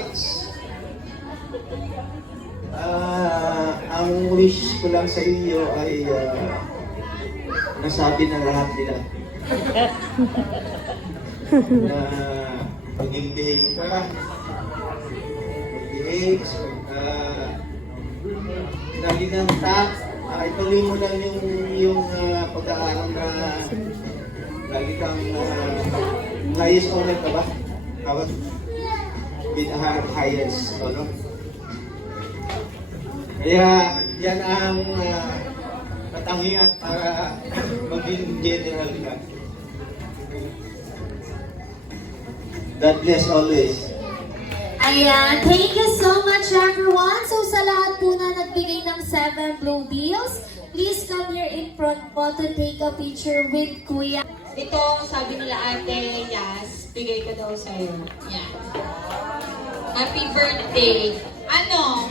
Alex. Ang wish ko lang sa iyo ay nasabi na lahat nila. Na mag-ibig ka, mag-ibig, lagi ng top, ituloy mo lang yung pag-aaral na lagi kang highest honor ka ba? Tawag? With highest honor. Kaya yan ang katangian para maging general ka. God bless always. Ayan, thank you so much everyone. So sa lahat po na nagbigay ng 7 blue bills, please come here in front po to take a picture with Kuya. Ito, sabi nila Ate Yas, bigay ko daw sa'yo. Yan. Happy birthday. Ano?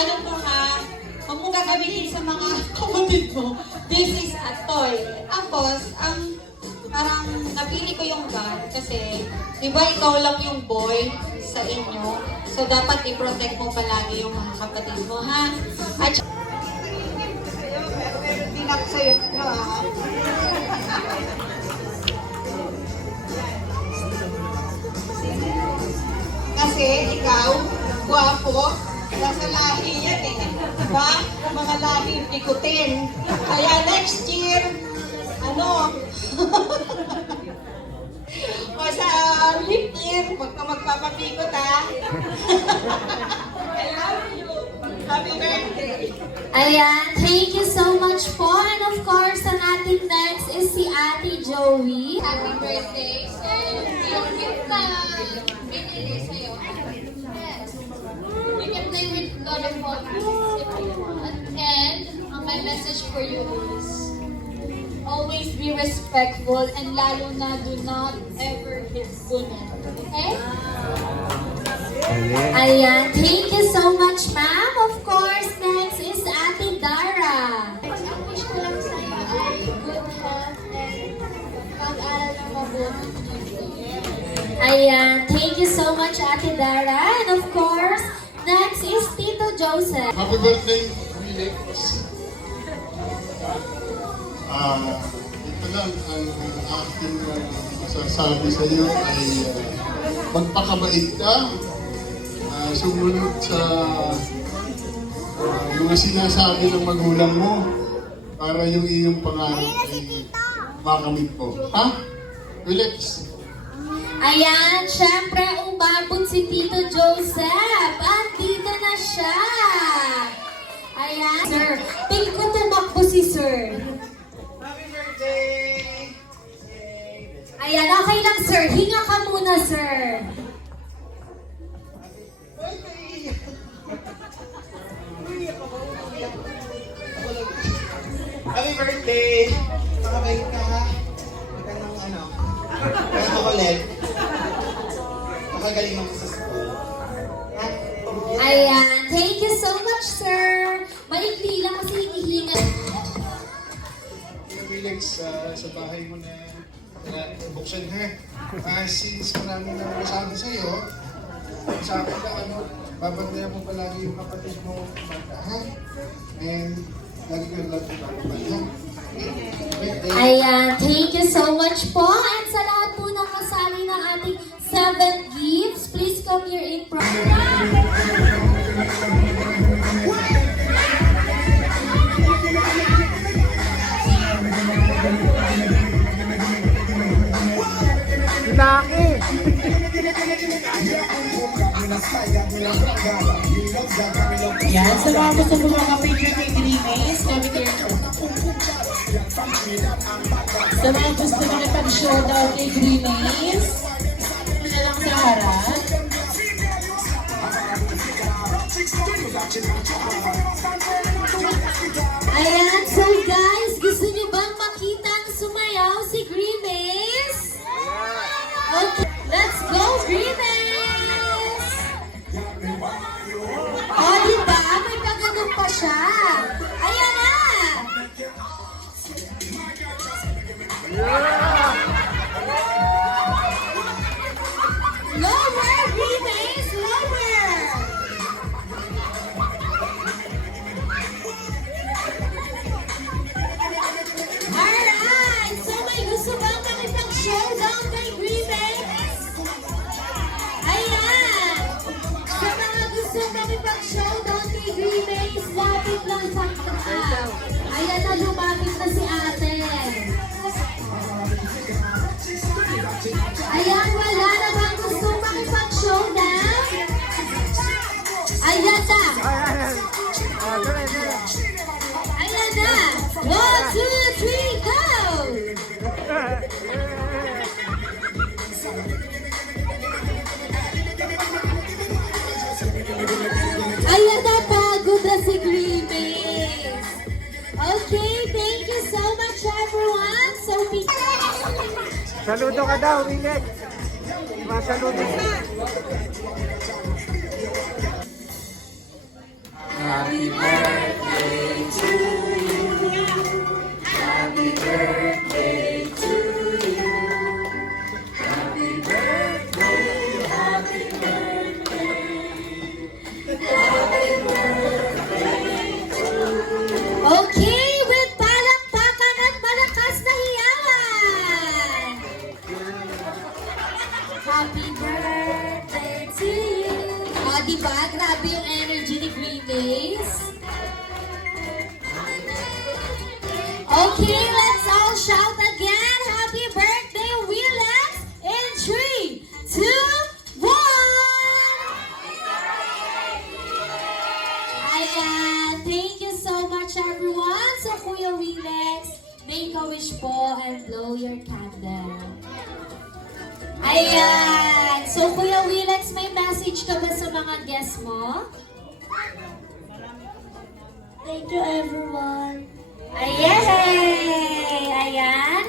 Ano ko ha? Huwag mo gagamitin sa mga kapatid mo. This is a toy. Tapos, parang napili ko yung gun kasi, di ba ikaw lang yung boy sa inyo? So, dapat i-protect mo palagi yung mga kapatid mo, ha? At dinak sa'yo, no, ha? Kasi ikaw, guwapo, nasa lahi yan eh. Diba? Mga lahi pikutin. Kaya next year, ano, o sa leap year, huwag ka magpapapikot ha. I love you. Happy birthday. Ayan, thank you so much po. And of course, ang ating next is si Ate Joey. Happy birthday. So, yung gift na binili sa'yo. Yes. You can play with lollipop if you want. And my message for you is always be respectful and lalo na do not ever hit women. Okay? Ayan, thank you so much, ma'am. Of course, next is Ate Dara. Ang wish ko lang sa'yo ay good health and pag-aral ng mabuti. Ayan, thank you so much, Ate Dara. And of course, next is Tito Joseph. Happy birthday, Felix. Ito lang ang aking masasabi sa iyo ay magpakabait ka, sumunod sa mga sinasabi ng magulang mo para yung iyong pangarap ay makamit mo. Ha? Felix? Ayan, syempre umabot si Tito Joseph. Andito na siya. Ayan, sir. Tingin ko tumakbo si sir. Happy birthday! Ayan, okay lang sir. Hinga ka muna, sir. Happy birthday! Makabait ka ha? Huwag ka nang ano. Kaya makulit. Makagaling mo sa school. Ha? Ayan, thank you so much, sir. Maikli lang kasi hinihinga. Felix, sa bahay mo na buksan ha. Since marami na nasabi sa'yo, sa akin na babantayan mo palagi yung kapatid mo bata ha. And lagi ka lang ha. Ayan, thank you so much po. And sa lahat po ng kasali ng ating 7 gifts, please come here in front. Yan, sa mga gusto mo makapicture kay Grimace, kami kayo. Sa mga gusto mo nakapag-showdown kay Grimace, na lang sa harap. Ayan, so guys, gusto niyo bang makita ang sumayaw si Grimace? Okay, let's go Grimace! Oh, diba? May pagano'n pa siya. Ayan na! Go Saludo ka daw, Willet. Masaludo. Happy birthday to you. Happy birthday to you. Happy birthday, happy birthday. Happy birthday to you. Okay, with palakpakan at malakas na hiyawan. Happy birthday to you. O, diba? Grabe yung energy ni Green Days. Okay, let's all shout again. Happy birthday, Willax! In 3, 2, 1! Ayan, thank you so much everyone. So, Kuya Willax, make a wish po and blow your candle. Ayan. So, Kuya Willax, may message ka ba sa mga guests mo? Thank you, everyone. Ayan! Ayan.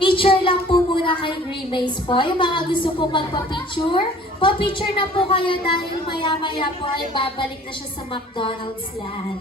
Picture lang po muna kay Grimace po. Yung mga gusto po magpa-picture, pa-picture na po kayo dahil maya-maya po ay babalik na siya sa McDonald's land.